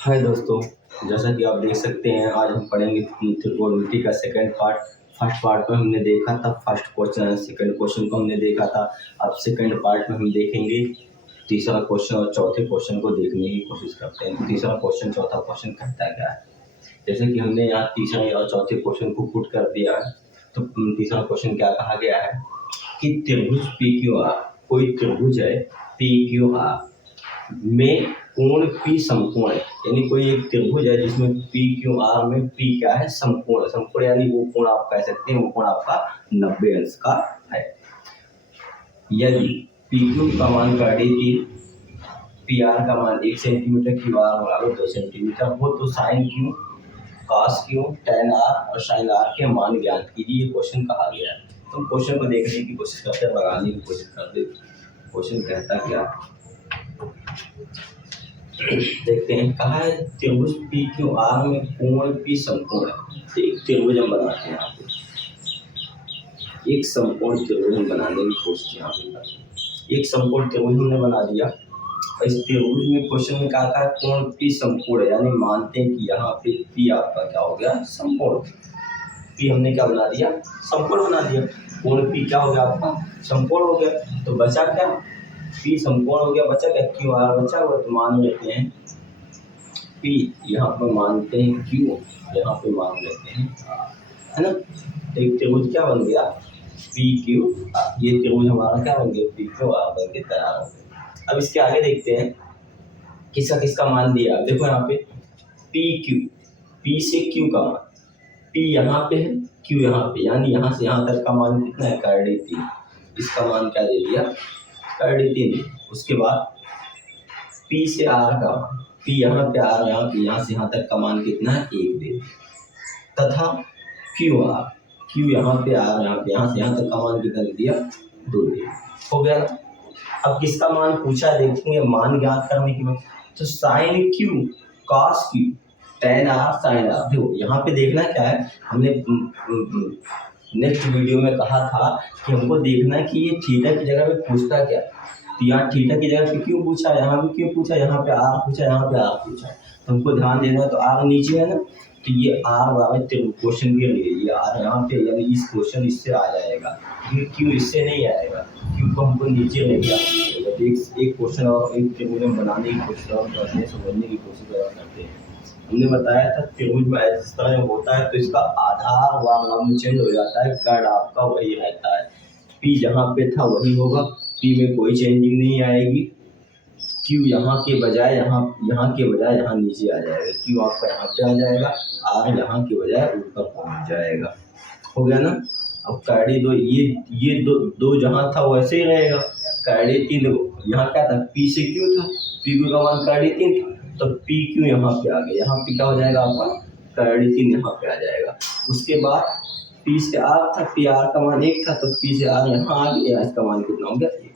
हाय दोस्तों, जैसा कि आप देख सकते हैं आज हम पढ़ेंगे त्रिकोणमिति का सेकंड पार्ट। फर्स्ट पार्ट में हमने देखा था फर्स्ट क्वेश्चन, सेकंड क्वेश्चन को हमने देखा था। अब सेकंड पार्ट में हम देखेंगे तीसरा क्वेश्चन और चौथे क्वेश्चन को देखने की कोशिश करते हैं। तीसरा क्वेश्चन चौथा क्वेश्चन कहता क्या है। जैसे कि हमने यहाँ तीसरे और चौथे क्वेश्चन को पुट कर दिया है, तो तीसरा क्वेश्चन क्या कहा गया है कि त्रिभुज पी क्यू आर, कोई त्रिभुज है पी क्यू आर में कोण पी समकोण है। यानी कोई एक त्रिभुज है जिसमें पी क्यू आर में पी क्या है, समकोण। समकोण यानी वो कोण आप कह सकते हैं, वो कोण आपका 90 अंश का है। यदि पी क्यू का मान काटे कि पी आर का मान 1 सेंटीमीटर, क्यू आर बराबर 2 सेंटीमीटर हो, तो sine Q, cos Q, tan R और साइन आर के मान ज्ञात कीजिए। क्वेश्चन कहा गया है, तो क्वेश्चन को देखने की कोशिश करते हैं, लगाने की कोशिश करते हैं। क्वेश्चन कहता क्या, देखते हैं। कहा है त्रिभुज पी क्यू आर में कोण पी समकोण है। तो एक त्रिभुज हम बनाते हैं, यहाँ पे एक समकोण त्रिभुज हम बनाने की कोशिश यहाँ पे करते हैं। एक समकोण त्रिभुज हमने बना दिया। इस त्रिभुज में क्वेश्चन में कहा कोण पी समकोण है, यानी मानते हैं कि यहाँ पे पी आपका क्या हो गया, समकोण। पी हमने क्या बना दिया, समकोण बना दिया। कोण पी क्या हो गया आपका, समकोण हो गया। तो बचा क्या, पी समकोण हो गया, बचा क्या, क्यू आर बचा हुआ। तो मान लेते हैं पी, यहाँ पर मानते हैं क्यू, यहाँ पे मान लेते हैं है ना। तो एक त्रिभुज क्या बन गया, पी क्यू। ये त्रिभुज हमारा क्या बन गया, पी क्यू आर बन के तैयार हो गया। अब इसके आगे देखते हैं किसका किसका मान दिया। देखो यहाँ पे पी क्यू, पी से क्यू का मान, पी यहाँ पे है, क्यू यहाँ पे, यानी यहाँ से यहाँ तक का मान कितना है, कर्डी 3। इसका मान क्या दे दिया, कर्डी 3। उसके बाद पी से आर का मान, पी यहाँ पे आर, यहाँ से यहाँ तक का मान कितना है, 1 दे। तथा क्यू आर, क्यू यहाँ पे आर, यहाँ से यहाँ तक का मान कितना दे दिया, 2 दे। हो गया। अब किसका मान पूछा है, देखेंगे मान ज्ञात करने की। तो sine Q, cos Q, tan R, sine R. देखो यहाँ पे देखना क्या है, हमने नेक्स्ट वीडियो में कहा था कि हमको देखना है कि ये थीटा की जगह पे पूछता क्या। तो यहाँ थीटा की जगह पे क्यों पूछा, यहाँ भी क्यों पूछा, यहाँ पे आर पूछा, यहाँ पे आर पूछा। तो हमको ध्यान देना है। तो आर नीचे है ना, तो ये आर बराबर क्वेश्चन के लिए ये आर यहाँ पे, यानी इस क्वेश्चन इससे आ जाएगा, क्यों इससे नहीं आएगा, क्यों को हमको नीचे लेके आना। एक क्वेश्चन और एक त्रिभुज बनाने की कोशिश और करते हैं, समझने की कोशिश और करते हैं। हमने बताया था त्रिभुज में इस तरह होता है, तो इसका आधार व लंब चेंज हो जाता है, कर्ण आपका वही रहता है। पी जहाँ पे था वही होगा, पी में कोई चेंजिंग नहीं आएगी। क्यू यहाँ के बजाय यहाँ के बजाय यहाँ नीचे आ जाएगा, क्यू आपका यहाँ पे आ जाएगा, आर यहाँ के बजाय ऊपर पहुँच जाएगा। हो गया ना। अब कर्डी 2, ये दो जहाँ था वैसे ही रहेगा। कर्डी 3 यहाँ क्या था, पी से क्यू था, पी क्यू का मान कर्डी 3 था, तो पी क्यू यहाँ पे आ गया, यहाँ पे क्या हो जाएगा आपका, कर्डी 3 यहाँ पे आ जाएगा। उसके बाद पी से आर था, पी आर का मान 1 था, तो पी से आर यहाँ आ गया, इसका मान कितना हो गया, 1।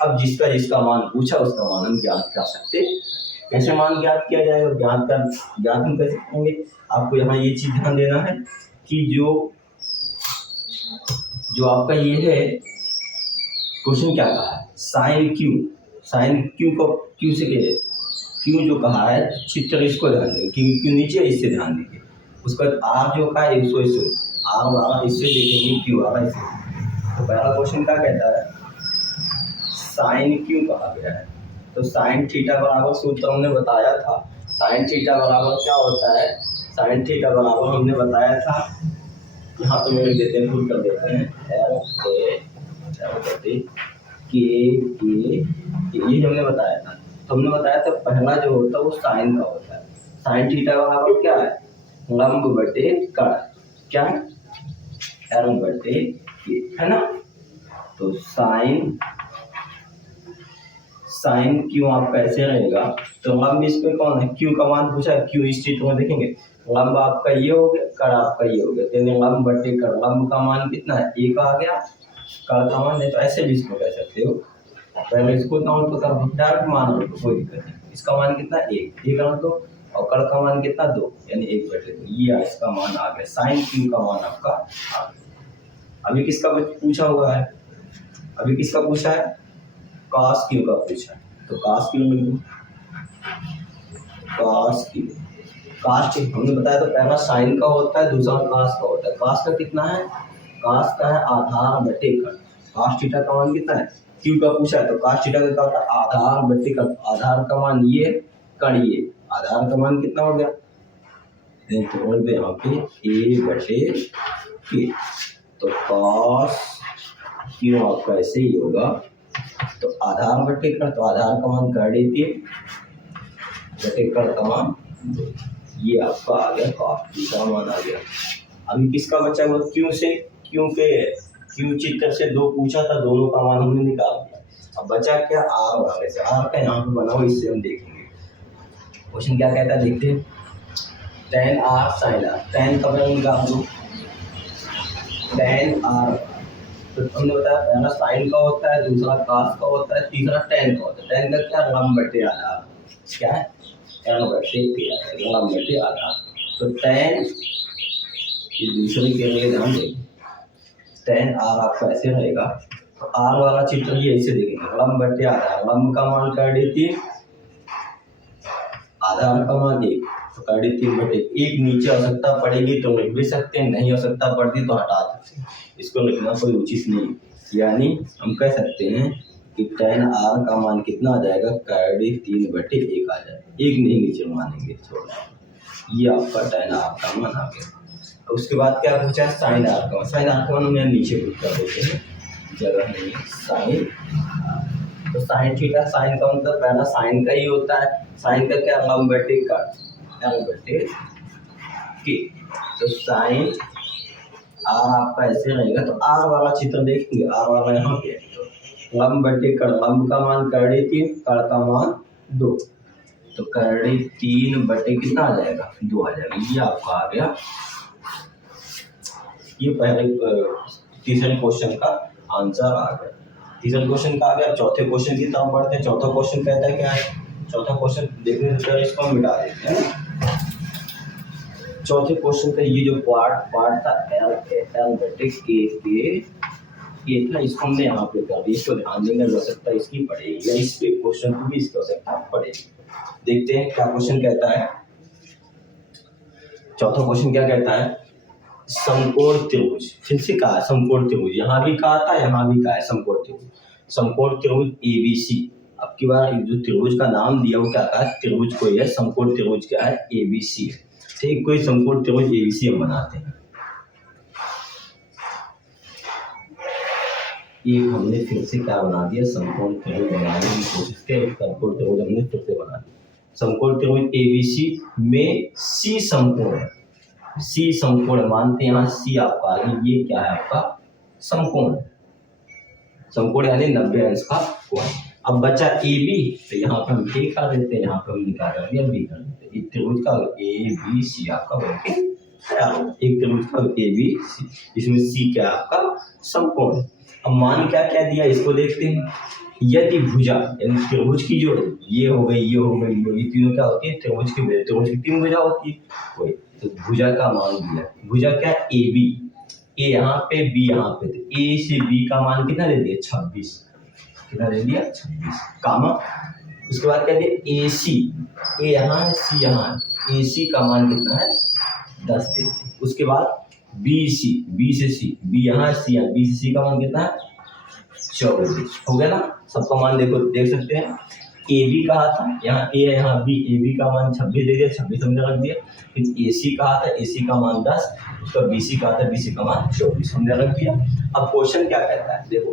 अब जिसका मान पूछा उसका मान हम ज्ञात कर सकते। कैसे मान ज्ञात किया जाएगा, ज्ञात हम कैसे करेंगे। आपको यहाँ ये चीज ध्यान देना है कि जो आपका ये है क्वेश्चन क्या कहा है, साइन क्यू को क्यू से क्यू जो कहा है, चित्र इसको ध्यान देंगे, क्यू नीचे इससे ध्यान देंगे। उसके बाद आर जो कहा है 100, आर वाला इससे देखेंगे, क्यू वाला इससे। तो पहला क्वेश्चन क्या कहता है, साइन क्यू कहा गया है। तो साइन थीटा बराबर सूत्र हमने बताया था, साइन थीटा बराबर क्या होता है, साइन थीटा बराबर हमने बताया था, यहाँ पे मेरे देते हैं, खुद कर देते हैं, ये हमने बताया था। तो हमने बताया था पहला जो होता है वो साइन का होता है। साइन थीटा बराबर क्या है, लंब बटे कर्ण, क्या है, लंब बटे ये, है ना। तो साइन क्यू आपका ऐसे रहेगा। तो लंब इस पे कौन है, क्यू का मान पूछा है, क्यू इस चित्र में देखेंगे, लंब आपका ये हो गया, कर्ण आपका ये हो गया, यानी लंब बटे कर्ण। लंब का मान कितना है, 1 आ गया, कर्ण का मान नहीं, तो ऐसे भी इसको कह सकते हो। पहले इसको काउंट तो कर, डायरेक्ट मान लो तो कोई दिक्कत नहीं। इसका मान कितना, 1 काउंट दो, और कर्ण का मान कितना, 2, यानी 1 बटे 2। ये इसका मान आ गया, साइन क्यू का मान आपका आ गया। अभी किसका पूछा हुआ है, अभी किसका पूछा है, कॉस क्यू का पूछा है। तो कॉस क्यू में कास की, कास ठीक हमने बताया तो पहला साइन का होता है, दूसरा कास का होता है। कास का कितना है, कास का है आधार बटे कण। कास थीटा का मान कितना है, क्यू का पूछा है तो कास थीटा का क्या होता है, आधार बटे कण। आधार का मान ये, कण ये, आधार का मान कितना हो गया, तो बोल दे यहाँ पे ए बटे के। तो कॉस क्यू आपका ऐसे ही होगा, तो आधार बटे कण, तो आधार का मान कर देती बटे कण का मान, ये आपका आ गया कॉस थीटा का मान आ गया। अभी किसका बचा हुआ, क्यू से, क्यू चित्र से दो पूछा था, दोनों का मान हमने निकाल दिया। अब बचा क्या, आर वाले से। आर का यहाँ पे बनाओ, इससे हम देखेंगे क्वेश्चन क्या कहता है, देखते हैं। tan r sin r, tan का वैल्यू निकाल दो, tan r, तो हमने बताया पहला साइन का होता है, दूसरा कास का होता है, तीसरा tan का होता है। tan का क्या, लंब बटे आधार, क्या है, लंब बटे आधार। तो tan, ये दूसरे के लिए ध्यान देंगे, tan r आपका ऐसे रहेगा। तो r वाला चित्र ये ऐसे देखेंगे, लंब बटे आधार, लंब का मान कर देती, आधार का मान 1, तो कर दी 3/1। नीचे आवश्यकता पड़ेगी तो लिख भी सकते हैं, नहीं आवश्यकता पड़ती तो हटा सकते हैं, इसको लिखना कोई उचित नहीं। यानी हम कह सकते हैं कि tan r का मान कितना आ जाएगा, कर दी 3/1 आ जाएगा, एक नहीं नीचे मानेंगे छोड़ना। ये आपका tan r का मान आ गया। उसके बाद क्या पूछा है, साइन r का। साइन r का मान हम नीचे पुट कर देते हैं, जगह नहीं, साइन। तो साइन थीटा, साइन का मतलब पहला साइन का ही होता है, साइन का क्या, लंब बटे कण, लंब बटे के। तो साइन आर आपका ऐसे रहेगा। तो आर वाला चित्र देखेंगे, आर वाला यहाँ पे, तो लंब बटे कण, लंब का मान करड़ी 3, कण का मान 2, तो करड़ी 3 बटे कितना आ जाएगा, 2 आ जाएगा। ये आपका आ गया, ये पहले तीसरे क्वेश्चन का आंसर आ गया। तीसरे क्वेश्चन का आ गया। चौथे क्वेश्चन की तरफ बढ़ते हैं। चौथा क्वेश्चन कहता है क्या है, चौथा क्वेश्चन देखने से पहले इसको हम मिटा देते हैं। चौथे क्वेश्चन का ये जो पार्ट था एल बटे के था, इसको हमने यहाँ पे कर दिया। इसको ध्यान देने की आवश्यकता इसकी पड़ेगी, या इस पे क्वेश्चन को भी इसकी आवश्यकता पड़ेगी। देखते हैं क्या क्वेश्चन कहता है। चौथा क्वेश्चन क्या कहता है, समकोण त्रिभुज, फिर से कहा है समकोण त्रिभुज, यहाँ भी कहा था, यहाँ भी कहा है समकोण त्रिभुज। समकोण त्रिभुज एबीसी, अब की बार जो त्रिभुज का नाम दिया वो क्या कहा है, त्रिभुज को है, समकोण त्रिभुज क्या है, एबीसी है। ठीक, कोई समकोण त्रिभुज एबीसी हम बनाते हैं। एक हमने फिर से क्या बना दिया, समकोण त्रिभुज बनाने की कोशिश की, समकोण त्रिभुज हमने फिर से बना दिया। समकोण त्रिभुज एबीसी में सी समकोण है, सी समकोण मानते हैं, यहाँ सी आपका आ गया, ये क्या है आपका समकोण है, समकोण यानी 90 अंश का कोण। अब बचा ए बी, तो यहाँ पर हम ए कर देते हैं, यहाँ पर हम निकाल कर दिया बी कर देते हैं। एक त्रिभुज का ए बी सी आपका बनके एक त्रिभुज का ए बी सी, इसमें सी क्या आपका समकोण है। अब मान क्या क्या दिया इसको देखते हैं। यदि भुजा यानी त्रिभुज की जो ये हो गई, ये हो गई, ये तीनों क्या होती है, त्रिभुज की 3 भुजा होती है कोई, तो भुजा का मान दिया, भुजा क्या ए बी, ए यहाँ पे बी यहाँ पे, तो ए से बी का मान कितना दे दिया 26, कितना दे दिया 26 कामा। उसके बाद क्या दिया ए सी, ए यहाँ है सी यहाँ है, ए सी का मान कितना है 10 दे दिया। उसके बाद बी सी, बी से सी, बी यहाँ सी यहाँ, बी से सी का मान कितना है 24 हो गया ना। सबका मान देखो देख सकते हैं। ए बी कहा था, यहाँ ए यहाँ बी, ए बी का मान 26 दे दिया, 26 हमने रख दिया। फिर ए सी कहा था, ए सी का मान 10, उसका बी सी कहा था, बी सी का मान 24 हमने रख दिया। अब क्वेश्चन क्या कहता है, देखो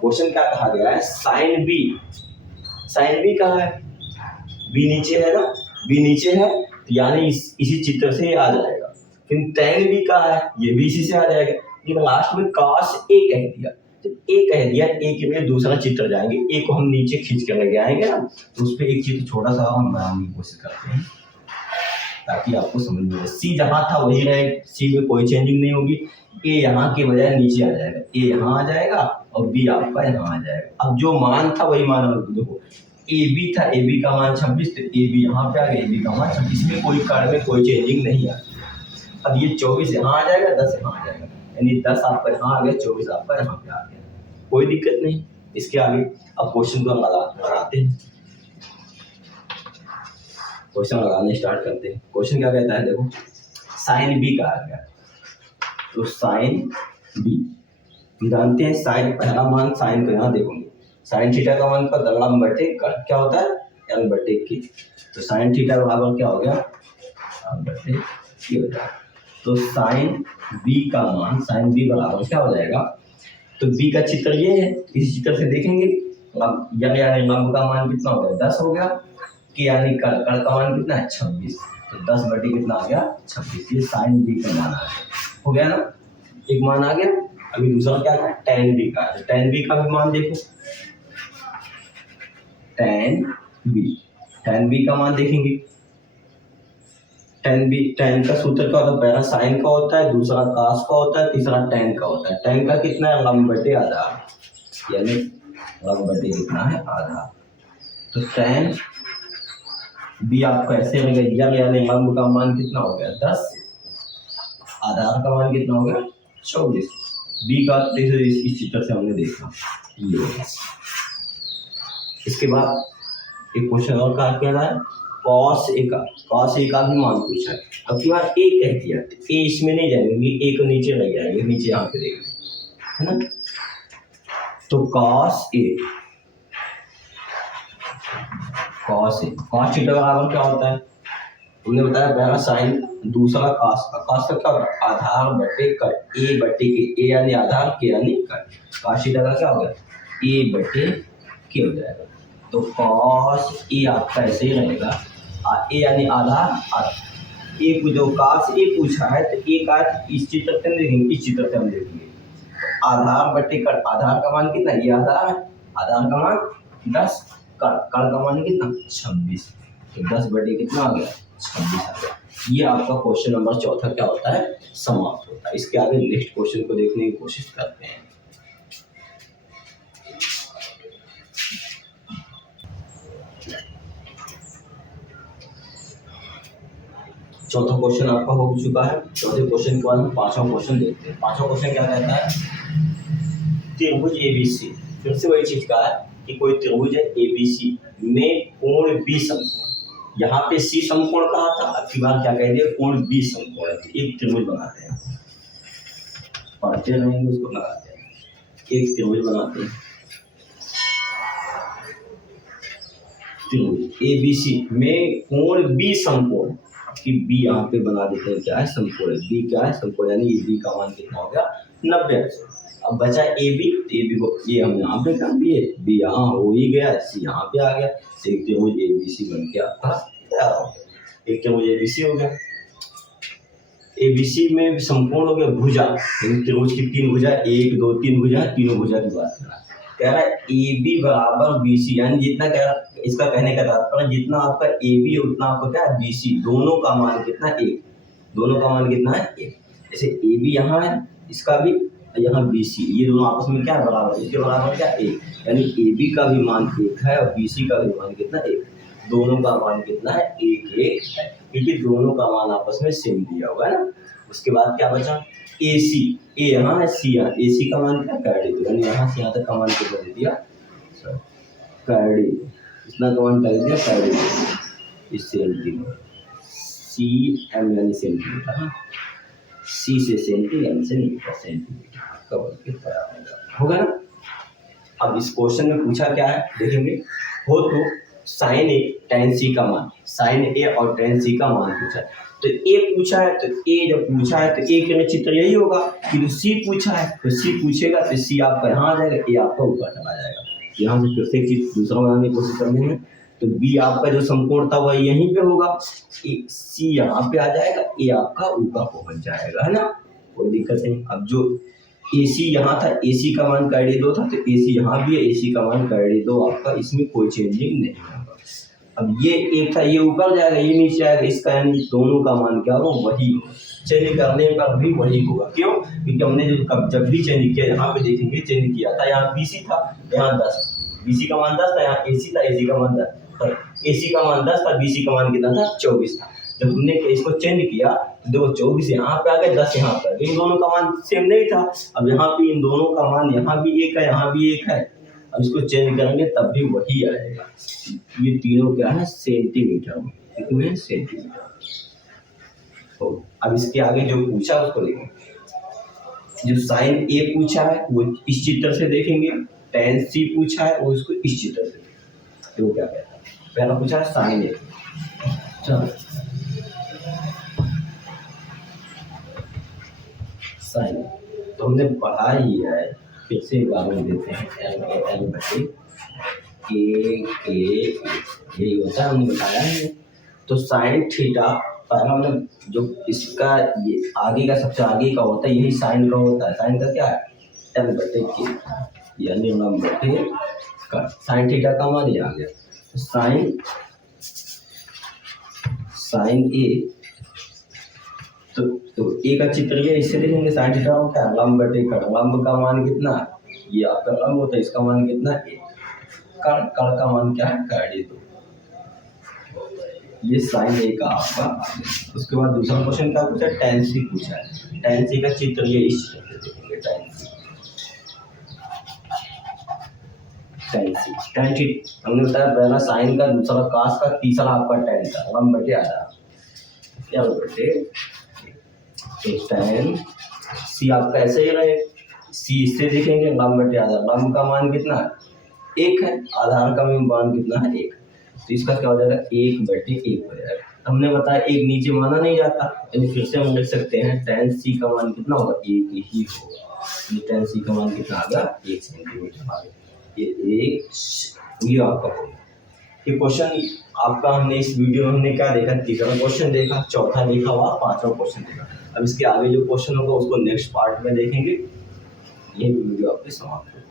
क्वेश्चन क्या कहा गया है, साइन बी, साइन बी कहाँ है, बी नीचे है ना, बी नीचे है यानी इसी चित्र से आ जाएगा। फिर tan बी कहाँ है, ये भी इसी से आ जाएगा। लेकिन लास्ट में cos ए कह दिया, तो ए कह दिया, ए के लिए दूसरा चित्र जाएंगे, ए को हम नीचे खींच कर लगे आएंगे ना, तो उस पर एक चित्र छोटा सा हम बनाने की कोशिश करते हैं ताकि आपको समझ में आए। सी जहाँ था वही रहे, सी में कोई चेंजिंग नहीं होगी। ए यहाँ के बजाय नीचे आ जाएगा, ए यहाँ आ जाएगा और बी आपका यहाँ आ जाएगा। अब जो मान था वही मान, देखो ए बी था, ए बी का मान 26, तो ए बी यहाँ पे आ गया, ए बी का मान 26, में कोई कार्ड में कोई चेंजिंग नहीं आ। अब ये 24 यहाँ आ जाएगा, 10 यहाँ आ जाएगा, यानी 10 आपका यहाँ आ गया, 24 आपका यहाँ पे आ गया, कोई दिक्कत नहीं इसके आगे। अब क्वेश्चन को हम लगाते हैं। क्वेश्चन लगाने स्टार्ट करते हैं। क्वेश्चन क्या कहता है, देखो साइन बी का आ गया, तो साइन बी हम जानते हैं साइन पहला मान साइन को यहाँ देखोगे, साइन थीटा का मान पर लंब बटे क्या होता है एल बटे के, तो साइन थीटा बराबर क्या हो गया एल बटे के हो जाएगा। तो साइन बी का मान साइन बी बराबर क्या हो जाएगा, तो बी का चित्र ये है, इस चित्र से देखेंगे यानी लंब का मान कितना हो गया 10 हो गया, कि यानी कड़ का मान कितना है 26, तो 10 बटे कितना आ गया 26, ये साइन बी का मान आ गया, हो गया ना, एक मान आ गया। अभी दूसरा क्या है tan बी का, तो tan बी का भी मान देखो, tan बी का मान देखेंगे, tan का सूत्र क्या होता है, पहला साइन का होता है, दूसरा cos का होता है, तीसरा tan का होता है। tan का कितना है लंब बटे आधा, यानी लंब बटे कितना है आधा, तो tan बी आपका ऐसे रहेगा, यानी लंब का मान कितना हो गया 10, आधार का मान कितना हो गया 24, बी का देखो इस चित्र से हमने देखा ये होगा। इसके बाद एक क्वेश्चन और क्या कह रहा है, cos a का भी मान पूछा है। अब की बार a कह दिया, a इसमें नहीं जाएंगे, a को नीचे लग जाएंगे, नीचे यहाँ पे देखेंगे है ना, तो cos थीटा बराबर क्या होता है, हमने बताया पहला साइन दूसरा cos का क्या आधार बटे कट, a बटे के, a यानी आधार के यानी कट, cos थीटा का क्या हो गया a बटे के हो जाएगा। तो cos a आपका ऐसे ही रहेगा, a यानी आधार, a को जो cos a पूछा है तो a का इस चित्र से देखेंगे, इस चित्र से हम देखेंगे आधार बटे कट, आधार का मान कितना, ये आधार है, आधार का मान 10, कट का मान कितना 26, तो 10 बटे कितना आ गया 26 आ गया। ये आपका क्वेश्चन नंबर चौथा क्या होता है समाप्त होता है। इसके आगे नेक्स्ट क्वेश्चन को देखने की कोशिश करते हैं। चौथा क्वेश्चन आपका हो चुका है। चौथे क्वेश्चन के बाद हम पांचवा क्वेश्चन देखते हैं। पांचवा क्वेश्चन क्या कहता है, त्रिभुज एबीसी, फिर से वही चीज का है कि कोई त्रिभुज है एबीसी में कोण बी समकोण, यहाँ पे सी समकोण कहा था, अब की बार क्या कह दिया कोण बी समकोण है, एक त्रिभुज बनाते हैं, पढ़ते रहेंगे उसको लगाते हैं, एक त्रिभुज बनाते हैं, त्रिभुज एबीसी में कोण बी समकोण, कि बी यहाँ पे बना देते हैं, क्या है समकोण है, बी क्या है समकोण, यानी ये बी का मान कितना हो गया 90। अब बचा ए बी, तो ए बी को ये हम यहाँ पे कर दिए, बी यहाँ हो ही गया, सी यहाँ पे आ गया, तो एक त्रिभुज ए बी सी बन के आपका तैयार हो गया, एक त्रिभुज ए बी सी हो गया। ए बी सी में समकोण हो गया भुजा, त्रिभुज की 3 भुजा, 1 2 3 भुजा, तीनों भुजा की बात कर रहा है, कह रहा है ए बी बराबर बी सी, यानी जितना कह रहा, इसका कहने का तात्पर्य जितना आपका ए बी है उतना आपका क्या है बी सी, दोनों का मान कितना 1, दोनों का मान कितना है 1, जैसे ए बी यहाँ है, इसका भी यहाँ बी सी, ये दोनों आपस में क्या बराबर है, इसके बराबर क्या 1, यानी ए बी का भी मान 1 है और बी सी का भी मान कितना 1, दोनों का मान कितना है 1 1 है, क्योंकि दोनों का मान आपस में सेम दिया हुआ है ना। उसके बाद क्या बचा ए सी, ए यहाँ है सी यहाँ, ए सी का मान क्या कैडी, यानी यहाँ से यहाँ तक का मान कितना दे दिया कैडी, इतना का मान कर दिया कैडी, इस सेंटीमीटर, सी एम यानी सेंटीमीटर, सी से सेंटी एम से मीटर, सेंटीमीटर का बल के बराबर होगा ना। अब इस क्वेश्चन में पूछा क्या है देखेंगे, हो तो साइन ए tan सी का मान, साइन ए और tan सी का मान पूछा है, तो ए पूछा है, तो ए जब पूछा है तो ए के चित्र यही होगा कि तो सी पूछा है, तो सी पूछेगा तो सी आपका यहाँ आ जाएगा, ए आपका ऊपर चला जाएगा। यहाँ से फिर से एक चीज दूसरा बनाने की कोशिश करनी है, तो बी आपका जो समकोण था वह यहीं पे होगा, सी यहाँ पे आ जाएगा, ए आपका ऊपर पहुंच जाएगा, है ना, कोई दिक्कत नहीं। अब जो AC यहाँ था, AC का मान कैडी 2 था, तो AC यहाँ भी है, AC का मान कैडी 2 आपका, इसमें कोई चेंजिंग नहीं होगा। अब ये एक था, ये ऊपर जाएगा, ये नीचे आएगा, इसका यानी दोनों का मान क्या होगा वही होगा, चेंज करने पर भी वही होगा। क्यों? क्योंकि हमने जब भी चेंज किया, यहाँ पे देखेंगे चेंज किया था, यहाँ BC था, यहाँ 10, BC का मान 10 था, यहाँ AC था, AC का मान 10, AC का मान 10 था, BC का मान कितना था 24 था। जब हमने इसको चेंज किया तो देखो 24 यहाँ पे आ गया, 10 यहाँ पर, इन दोनों का मान सेम नहीं था। अब यहाँ पे इन दोनों का मान यहाँ भी 1 है, यहाँ भी 1 है, अब इसको चेंज करेंगे तब भी वही आएगा। ये तीनों क्या है सेंटीमीटर में, कितने सेंटीमीटर। तो अब इसके आगे जो पूछा उसको देखेंगे। जो साइन ए पूछा है वो इस चित्र से देखेंगे, tan c पूछा है वो इसको इस चित्र से देखेंगे। तो क्या कहता है, पहला पूछा है साइन ए। चलो साइन, तो हमने पढ़ा ही है, फिर से एक बार में देते हैं एल बटे के यही होता है, हमने बताया है। तो साइन थीटा, पहला हमने जो इसका ये आगे का सबसे आगे का होता है यही साइन का होता है। साइन का क्या है, एल बटे के, यानी लंब बटे का। साइन थीटा का मान ये आ गया। तो साइन ए, तो ए का चित्र ये इससे देखेंगे। साइन थीटा का क्या है, लंब बटे कर्ण। लंब का मान कितना है, ये आपका लंब होता है, इसका मान कितना है, कर्ण का मान क्या है, कर्ण। तो ये साइन ए का आपका। उसके बाद दूसरा क्वेश्चन क्या पूछा, tan c पूछा है। tan c का चित्र ये इस चित्र से देखेंगे। tan c हमने बताया पहला साइन का, दूसरा कास का, तीसरा आपका tan का। लंब बटे आधा, क्या बटे tan c आपका ऐसे ही रहे। c इससे देखेंगे, लंब बटे आधा। लंब का मान कितना है, एक है, आधार का मान कितना है, एक। तो इसका क्या हो जाएगा, 1/1 हो जाएगा। हमने बताया एक नीचे माना नहीं जाता, यानी फिर से हम लिख सकते हैं tan c का मान कितना होगा, 1 ही होगा। tan c का मान कितना आ गया, 1 सेंटीमीटर आ गया। ये आपका होगा। ये क्वेश्चन आपका हमने इस वीडियो में हमने क्या देखा, तीसरा क्वेश्चन देखा, चौथा देखा हुआ, पांचवा क्वेश्चन देखा। अब इसके आगे जो क्वेश्चन होगा उसको नेक्स्ट पार्ट में देखेंगे। ये वीडियो आपके समाप्त होगा।